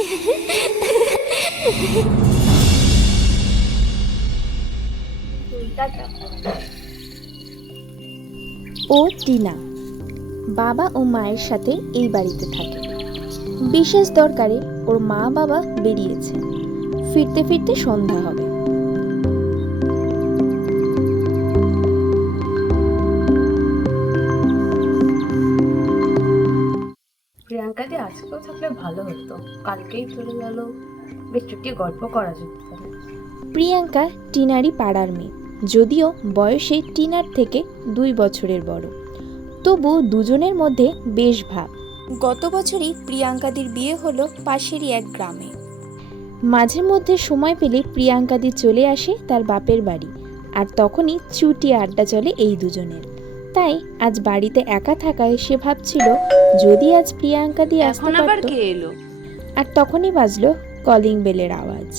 ও টিনা, বাবা ও মায়ের সাথে এই বাড়িতে থাকে। বিশেষ দরকারে ওর মা বাবা বেরিয়েছে। ফিরতে ফিরতে সন্ধ্যা হবে। থাকলে ভালো হতো। কালকেই চলে গেল। বেশ গল্প করা যেত প্রিয়াঙ্কা টিনারই পাড়ার মেয়ে। যদিও বয়সে টিনার থেকে দুই বছরের বড়। তবু দুজনের মধ্যে বেশ ভাব। গত বছরই প্রিয়াঙ্কাদির বিয়ে হলো পাশেরই এক গ্রামে। মাঝে মধ্যে সময় পেলে প্রিয়াঙ্কাদি চলে আসে তার বাপের বাড়ি। আর তখনই চুটি আড্ডা চলে এই দুজনের। তাই আজ বাড়িতে একা থাকায় সে ভাবছিল যদি আজ প্রিয়াঙ্কাদি আসতে এখন আবার পারতো। এলো? আর তখনই বাজলো কলিং বেলের আওয়াজ।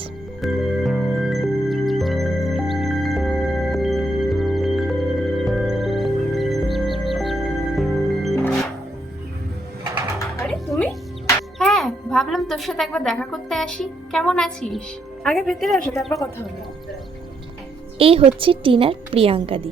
আরে তুমি? হ্যাঁ ভাবলাম তোর সাথে একবার দেখা করতে আসি। কেমন আছিস? আগে ভেতরে আসো তারপর কথা হবে। এই হচ্ছে টিনার প্রিয়াঙ্কাদি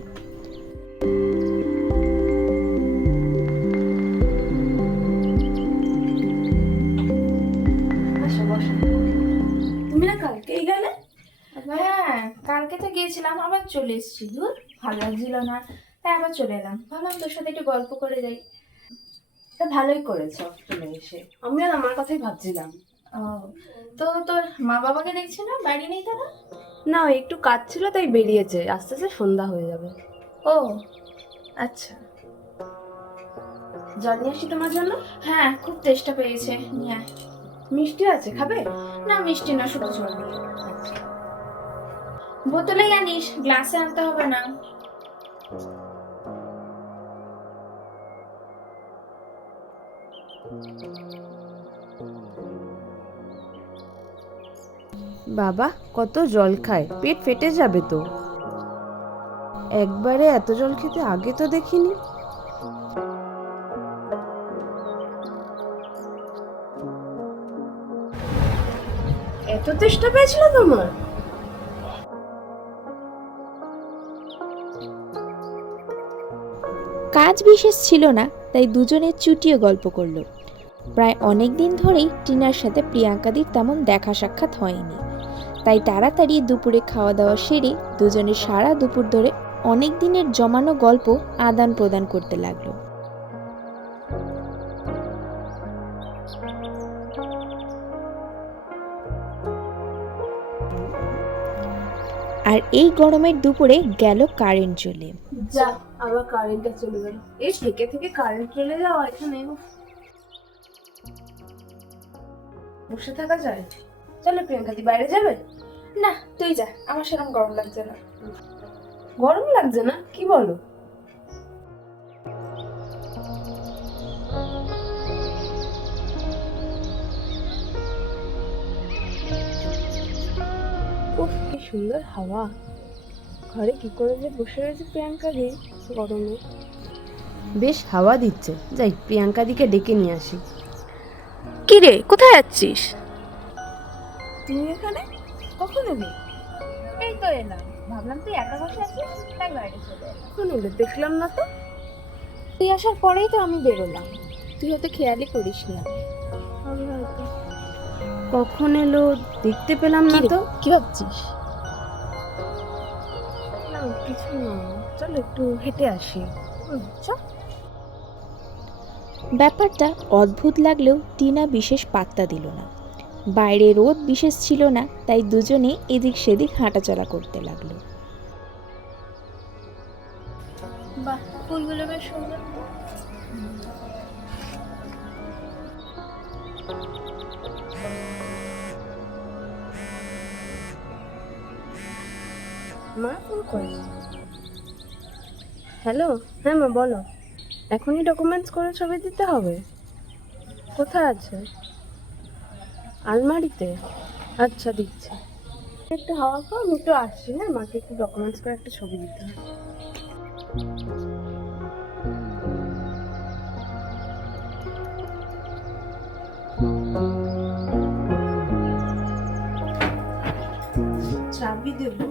হ্যাঁ কালকে তো গিয়েছিলাম আবার চলে এসেছি। দূর ভালো লাগছিল না। তাই আবার চলে এলাম। ভাবলাম তোর সাথে একটু গল্প করে যাই। তা ভালোই করেছ চলে এসে। আমি আর আমার কথাই ভাবছিলাম। ও তো তোর মা বাবাকে দেখছি না? বাড়ি নেই তারা? না একটু কাজ ছিল তাই বেরিয়েছে। আস্তে আস্তে সন্ধ্যা হয়ে যাবে। ও আচ্ছা। জল নিয়ে আসি তোমার জন্য? হ্যাঁ খুব তেষ্টা পেয়েছে। নিয়ে। মিষ্টি আছে খাবে? না মিষ্টি না শুধু জল। বোতলেই আনিস গ্লাসে আনতে হবে না। বাবা কত জল খায় পেট ফেটে যাবে তো। একবারে এত জল খেতে আগে তো দেখিনি। এত তেষ্টা পেয়েছিল তোমার? কাজ বিশেষ ছিল না, তাই দুজনে চুটিয়ে গল্প করল। প্রায় অনেক দিন ধরেই টিনার সাথে প্রিয়াঙ্কাদির তেমন দেখা সাক্ষাৎ হয়নি। তাই তাড়াতাড়ি দুপুরে খাওয়া দাওয়া সেরে দুজনে সারা দুপুর ধরে অনেক দিনের জমানো গল্প আদান প্রদান করতে লাগল। আর এই গরমের দুপুরে গেল কারেন্ট চলে। যা, আবার কারেন্টটা চলে গেল। এই থেকে থেকে কারেন্ট চলে যাওয়া এখানে। বসে থাকা যায়? চলো প্রিয়াঙ্কাদি বাইরে যাবে? না, তুই যা, আমার সেরকম গরম লাগছে না। গরম লাগছে না? কি বলো? সুন্দর হাওয়া। ঘরে কি করে যে বসে রয়েছে প্রিয়াঙ্কা রে গরমে? বেশ হাওয়া দিচ্ছে। যাই প্রিয়াঙ্কা দিকে ডেকে নিয়ে আসি। কি রে কোথায় যাচ্ছিস? তুমি এখানে? কখন এলি? এই তো এলাম। ভাবলাম তুই একা বসে আছিস তাই বাইরে চলে এলাম। কখন এলে দেখলাম না তো? তুই আসার পরেই তো আমি বেরোলাম। তুই হয়তো খেয়ালই করিস না। কখন এলো দেখতে পেলাম না তো। কি ভাবছিস? কিছু না। চলো একটু হেঁটে আসি। চল। ব্যাপারটা অদ্ভুত লাগলেও টিনা বিশেষ পাত্তা দিল না। বাইরে রোদ বিশেষ ছিল না তাই দুজনে এদিক সেদিক হাঁটাচলা করতে লাগল। বাহ ফুলগুলো বেশ সুন্দর। মা, ফোন করে। হ্যালো হ্যাঁ মা, বলো। এখনই ডকুমেন্টস করে ছবি দিতে হবে? কোথায় আছে? আলমারিতে? আচ্ছা দিচ্ছি। একটু হওয়ার পর আমি একটু আসছি না মাকে একটু ডকুমেন্টস করে একটা ছবি দিতে হবে। চাবি দেবো।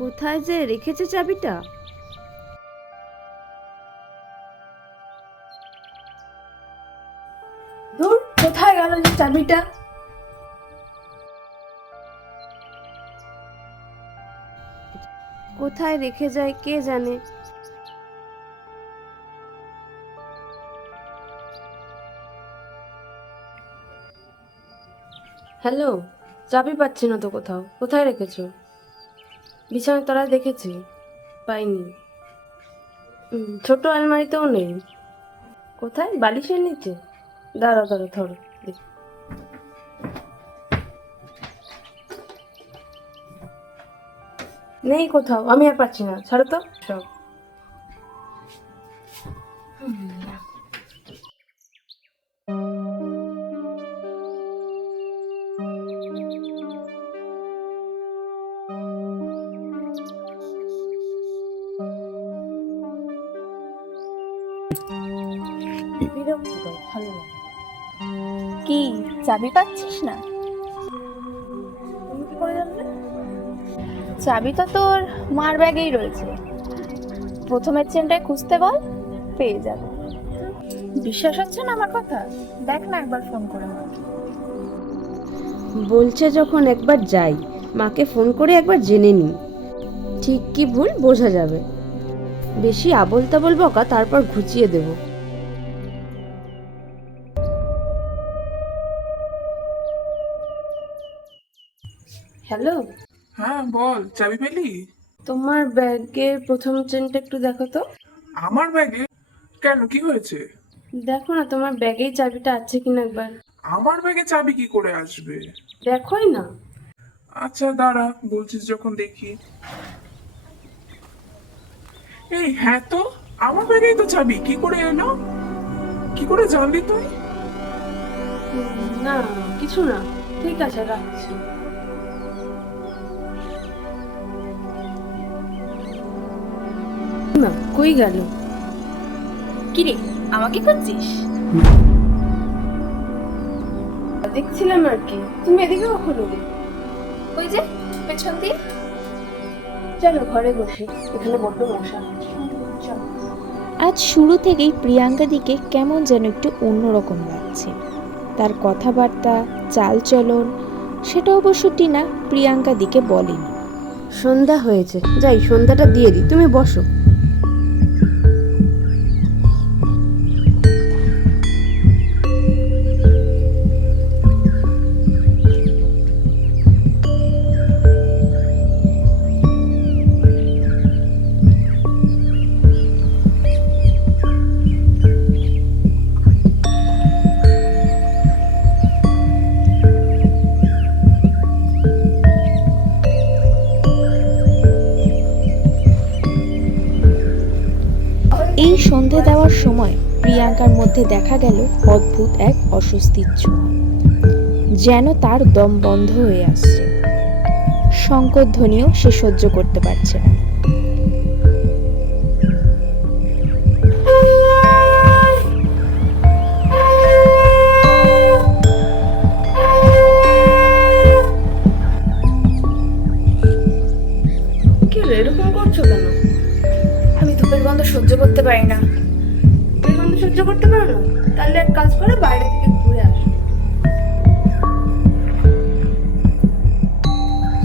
কোথায় যে রেখেছে চাবিটা? দূর কোথায় গেল যে চাবিটা? কোথায় রেখে যায় কে জানে? হ্যালো চাবি পাচ্ছি না তো কোথাও। কোথায় রেখেছো? বিছানার তলায় দেখেছি, পাইনি। ছোট আলমারিতেও নেই। কোথায়? বালিশের নিচে? দাঁড়া দাঁড়া ধরো। নেই কোথাও, আমি আর পাচ্ছি না। ছাড়ো তো, সব। বিরক্তিকর চাবি পাচ্ছিস না? কি করে জানলে? চাবি তো তোর মার ব্যাগেই রয়েছে। প্রথমের চেনটায় খুঁজতে বল পেয়ে যাবে। বিশ্বাস হচ্ছে না আমার কথা? দেখ না একবার ফোন করে বলছে যখন একবার যাই মাকে ফোন করে একবার জেনে নিই। ঠিক কি ভুল বোঝা যাবে। বেশি আবল তাবল বকা তারপর ঘুচিয়ে দেব। হ্যালো? হ্যাঁ বল চাবি পেলি? তোমার ব্যাগের প্রথম চেনটা একটু দেখো তো। আমার ব্যাগে? কেন কি হয়েছে? দেখো না তোমার ব্যাগেই চাবিটা আছে কিনা একবার। আমার ব্যাগে চাবি কি করে আসবে? দেখোই না। আচ্ছা দাঁড়া বলছিস যখন দেখি। এই হ্যাঁ তো আমার ব্যাগেই তো চাবি কি করে এলো? কি করে জানলি তুই? না কিছু না ঠিক আছে রাখছি। না কই গেল? কি রে আমাকে খুঁজছিস? দেখছিলাম আর কি তুমি এদিকে কখন এলে? ওই যে পেছন দিয়ে। চলো ঘরে বসি এখানে বড্ড মশা। আজ শুরু থেকেই প্রিয়াঙ্কাদিকে কেমন যেন একটু অন্যরকম লাগছে। তার কথাবার্তা চালচলন সেটা অবশ্য টিনা প্রিয়াঙ্কা দিকে বলেনি। সন্ধ্যা হয়েছে যাই সন্ধ্যাটা দিয়ে দিই তুমি বসো। সন্ধে দেওয়ার সময় প্রিয়াঙ্কার মধ্যে দেখা গেল অদ্ভুত এক অস্বস্তির ছোঁয়া। যেন তার দম বন্ধ হয়ে আসছে। শঙ্করধ্বনিও সে সহ্য করতে পারছে না। করতে পারো না? তাহলে এক কাজ করো বাইরে থেকে ঘুরে আসো।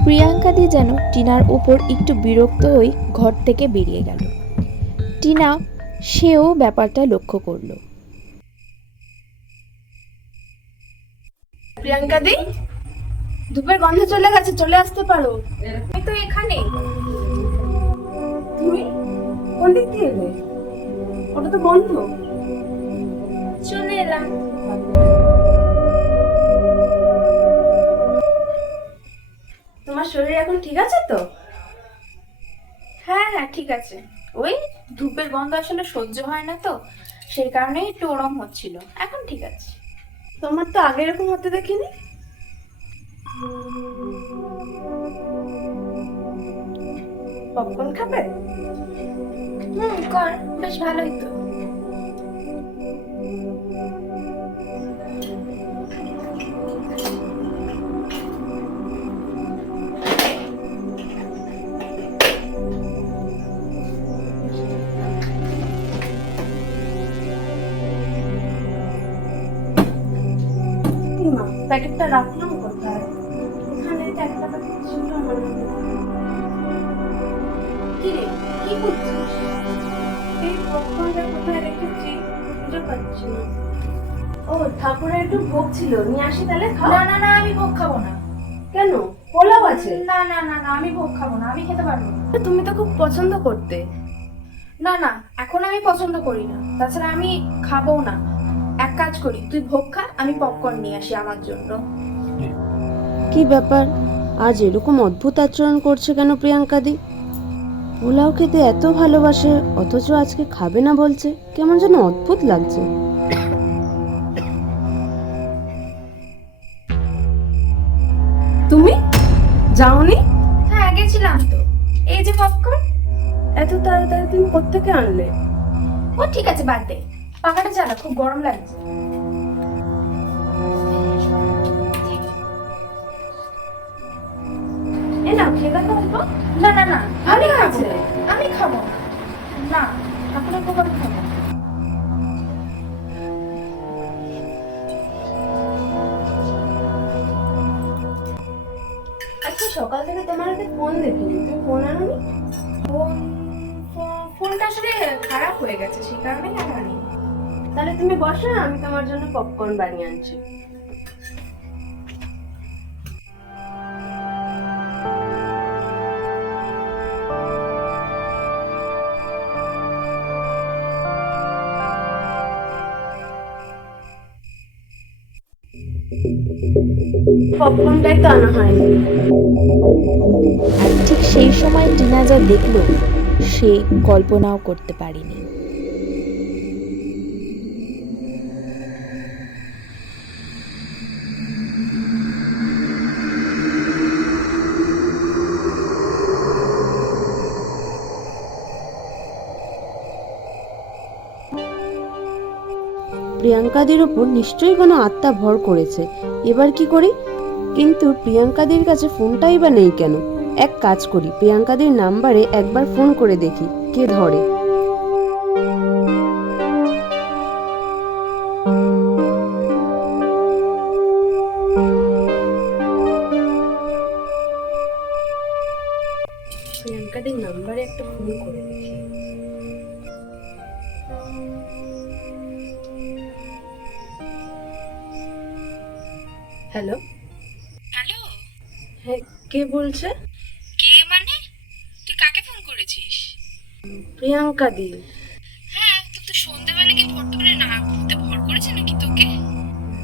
প্রিয়াঙ্কাদি যেন টিনার উপর একটু বিরক্ত হয়ে ঘর থেকে বেরিয়ে গেল। টিনা সেও ব্যাপারটা লক্ষ্য করল। প্রিয়াঙ্কা দি ধূপের গন্ধ চলে গেছে চলে আসতে পারো। আমি তো এখানে। তুমি কোন দিক দিয়ে এলে? ওটা তো বন্ধ। চলে তোমার শরীর এখন ঠিক আছে তো? হ্যাঁ হ্যাঁ ঠিক আছে। ওই ধূপের গন্ধ আসলে সহ্য হয় না তো, সেই কারণে একটু ওরম হচ্ছিল। এখন ঠিক আছে। তোমার তো আগে এরকম হতে দেখিনি? পপকর্ন খাবে? হুম, কর, বেশ ভালোই তো। মা প্যাকেটটা রাখলাম কোথায় এখানে তো একটা প্যাকেট ছিল হাতে। কি করছিস? এই পপকর্নটা কোথায় রেখেছি? খুঁজে পাচ্ছি না। ও ঠাকুরের একটু ভোগ ছিল নিয়ে আসি তাহলে খা না না না আমি ভোগ খাব না। কেন? পোলাও আছে? না না না না আমি ভোগ খাব না আমি খেতে পারব না। তুমি তো খুব পছন্দ করতে। না না এখন আমি পছন্দ করি না। তাছাড়া আমি খাব না। কাজ করি তুই ভোগ খা আমি পপকর্ন নিয়ে আসি আমার জন্য। কি ব্যাপার? আজ এরকম অদ্ভুত আচরণ করছে কেন প্রিয়াঙ্কা দি? পোলাও খেতে এত ভালোবাসে অথচ আজকে খাবে না বলছে কেমন যেন অদ্ভুত লাগছে। তুমি? যাওনি? হ্যাঁ গেছিলাম তো। এই যে পপকর্ন এত তাড়াতাড়ি তুমি কোত্থেকে আনলে? ও ঠিক আছে বাদ দে। পাখাটা চালা খুব গরম লাগছে। না না না না আমি খাব। আমি খাব। না না ঠাকুরের গোবর খাব। আচ্ছা সকাল থেকে তোমার হাতে ফোন দেখিনি তুমি ফোন আনোনি? ফোন ফোনটা আসলে খারাপ হয়ে গেছে সেই কারণেই আর আনি তাহলে তুমি বসো, আমি তোমার জন্য পপকর্ন বানিয়ে আনছি। পপকর্নটাই তো আনা হয়নি। ঠিক সেই সময় টিনা যা দেখল, সে কল্পনাও করতে পারেনি। প্রিয়াঙ্কাদের ওপর নিশ্চয়ই কোনো আত্মা ভর করেছে। এবার কি করি? কিন্তু প্রিয়াঙ্কাদের কাছে ফোনটাই বা নেই কেন? এক কাজ করি, প্রিয়াঙ্কাদের নাম্বারে একবার ফোন করে দেখি, কে ধরে। একটা ফোন করে দেখি। হ্যালো। হ্যালো। হ্যাঁ কে বলছে? কে মানে? তুই কাকে ফোন করেছিস? প্রিয়াঙ্কা দি। হ্যাঁ তো তো সন্ধ্যাবেলা কি ভর করে না ঘুরতে ভর করেছে নাকি তোকে?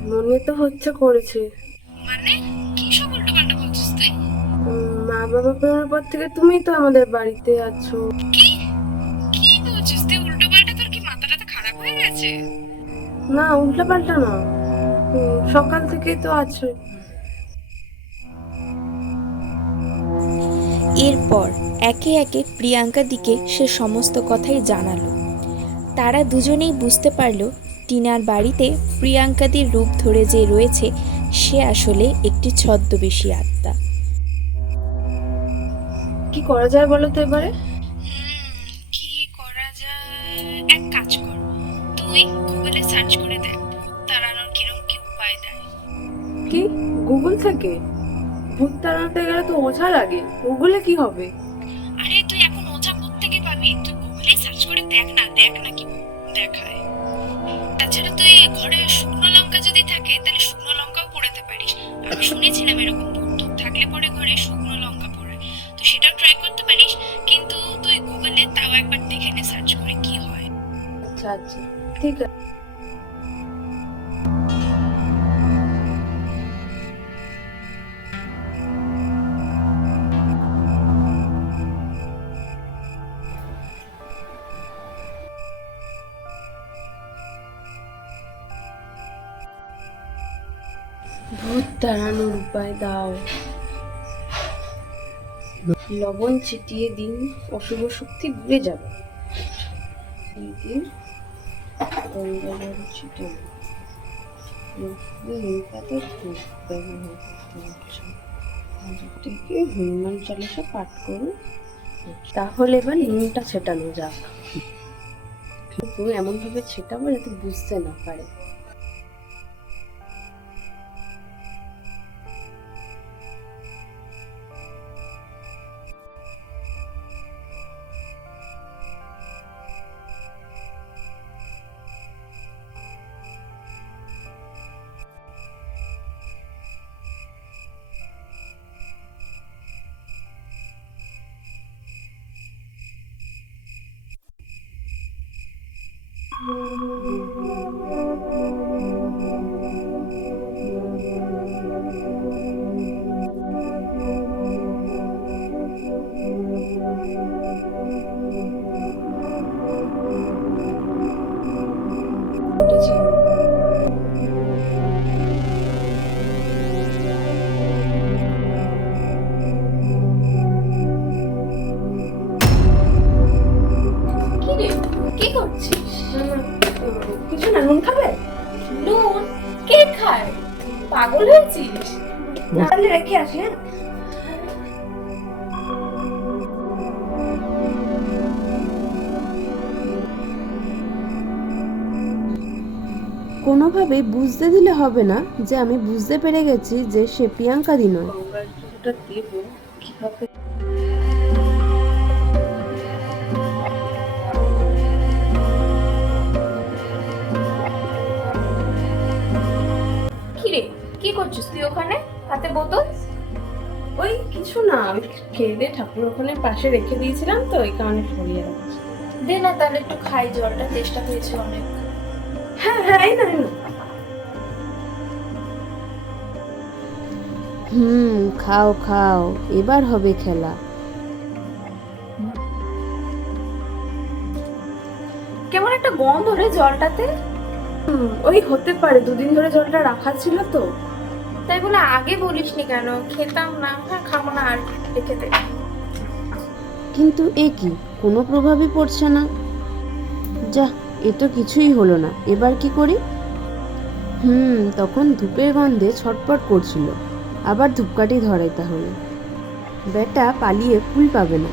মনে তো হচ্ছে করেছে। মানে? কি সব উল্টো পাল্টা বলছিস তুই? মা বাবা বেরোনোর পর থেকে তুমি তো আমাদের বাড়িতে আছো। কি? কি বলছিস? তুই উল্টো পাল্টা তোর কি মাথাটা তো খারাপ হয়ে গেছে? না উল্টো পাল্টা না। সকাল থেকেই তো আছো। এরপর একে একে প্রিয়াঙ্কা দিকে সে সমস্ত কথাই জানালো। তারা দুজনেই বুঝতে পারল টিনার বাড়িতে প্রিয়াঙ্কাদির রূপ ধরে যে রয়েছে সে আসলে একটি ছদ্মবেশী আত্মা। কি করা যায় বলো তো এবারে? থেকে? ভূত তাড়াতে গেলে তো ওঝা লাগে। গুগলে কি হবে? আরে তুই এখন ওঝা থেকে পাবি? তুই গুগলে সার্চ করে দেখ না দেখ না কি দেখায়। তাছাড়া তুই ঘরে শুকনো লঙ্কা যদি থাকে তাহলে শুকনো লঙ্কাও পোড়াতে পারিস। আমি শুনেছিলাম এরকম টুত থাকলে পরে ঘরে শুকনো লঙ্কা পোড়ায়। তো সেটাও ট্রাই করতে পারিস কিন্তু তুই গুগলে তাও একবার দেখে নে সার্চ করে কি হয়। আচ্ছা আচ্ছা ঠিক আছে। তাড়ানোর উপায় দাও। লবণ ছিটিয়ে দিন, অশুভ শক্তি দূরে যাবে। ব্যবহার হনুমান চালিসা পাঠ করুন তাহলে এবার নুনটা ছেটানো যাক। এমনভাবে ছেটাবো যাতে বুঝতে না পারে। নুন খাবে? নুন? কে খায়? পাগল হয়েছিস? তাহলে রেখে আসি হ্যাঁ? কোনোভাবে বুঝতে দিলে হবে না যে আমি বুঝতে পেরে গেছি যে সে প্রিয়াঙ্কাদি নয়। কীভাবে কি করছিস তুই ওখানে? হাতে বোতল? ওই কিছু না আমি খেয়ে দিয়ে ঠাকুর ওখানে পাশে রেখে দিয়েছিলাম তো ওই কারণে সরিয়ে রাখছি দে না তাহলে একটু খাই জলটা চেষ্টা পেয়েছি অনেক। হ্যাঁ হ্যাঁ এই না। হুম খাও খাও এবার হবে খেলা। কেমন একটা গন্ধ রে জলটাতে। হুম, ওই হতে পারে দুদিন ধরে জলটা রাখা ছিল তো। তাই বলে আগে বলিসনি কেন? খেতাম না। হ্যাঁ খাব না আর রেখে দে। কিন্তু এ কি? কোনো প্রভাবই পড়ছে না। যা, এ তো কিছুই হলো না। এবার কি করি? হুম, তখন ধূপের গন্ধে ছটপট করছিল। আবার ধূপকাঠি ধরাই তাহলে। বেটা পালিয়ে ফুল পাবে না।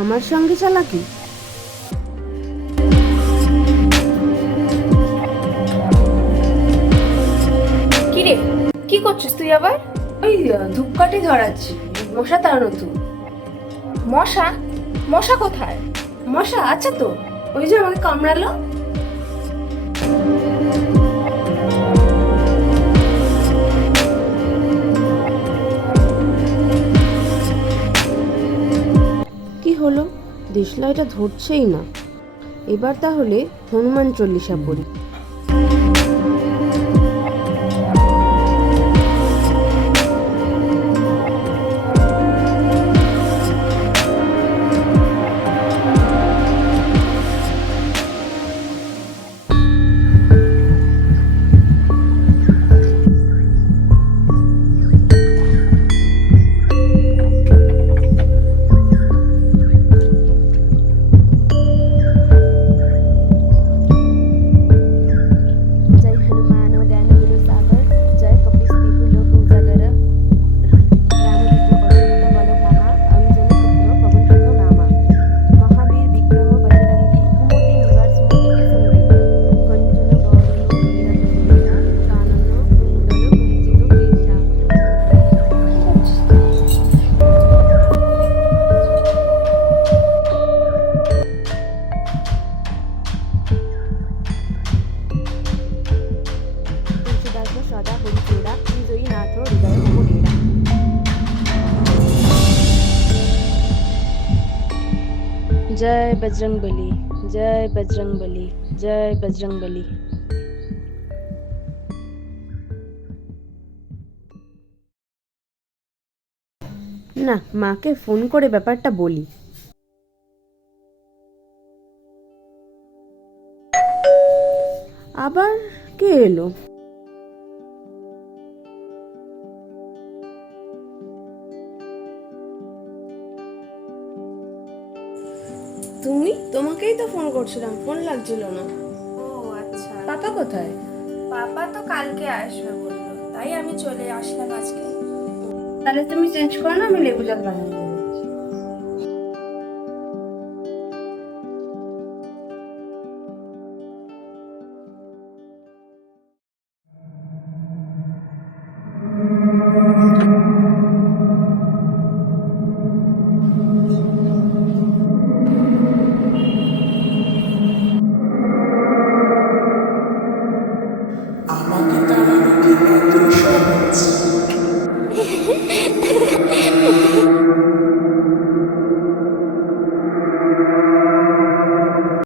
আমার সঙ্গে চালাকি? তুই আবার? ওই ধূপকাঠি ধরাচ্ছি। মশা তাড়ানো তো মশা? মশা কোথায়? মশা আছে তো? ওই যে আমাকে কামড়ালো। কি হলো? দেশলাইটা ধরছেই না। এবার তাহলে হনুমান চল্লিশা পড়ি। জয় বজরং বলি জয় বজরং বলি জয় বজরং বলি না, মাকে ফোন করে ব্যাপারটা বলি। আবার কে এলো? তো ফোন করছিলাম ফোন লাগছিল না। ও আচ্ছা। পাপা কোথায়? পাপা তো কালকে আসবে বলল তাই আমি চলে আসলাম আজকে। তাহলে তুমি চেঞ্জ করো না আমি লেবু জল বানিয়ে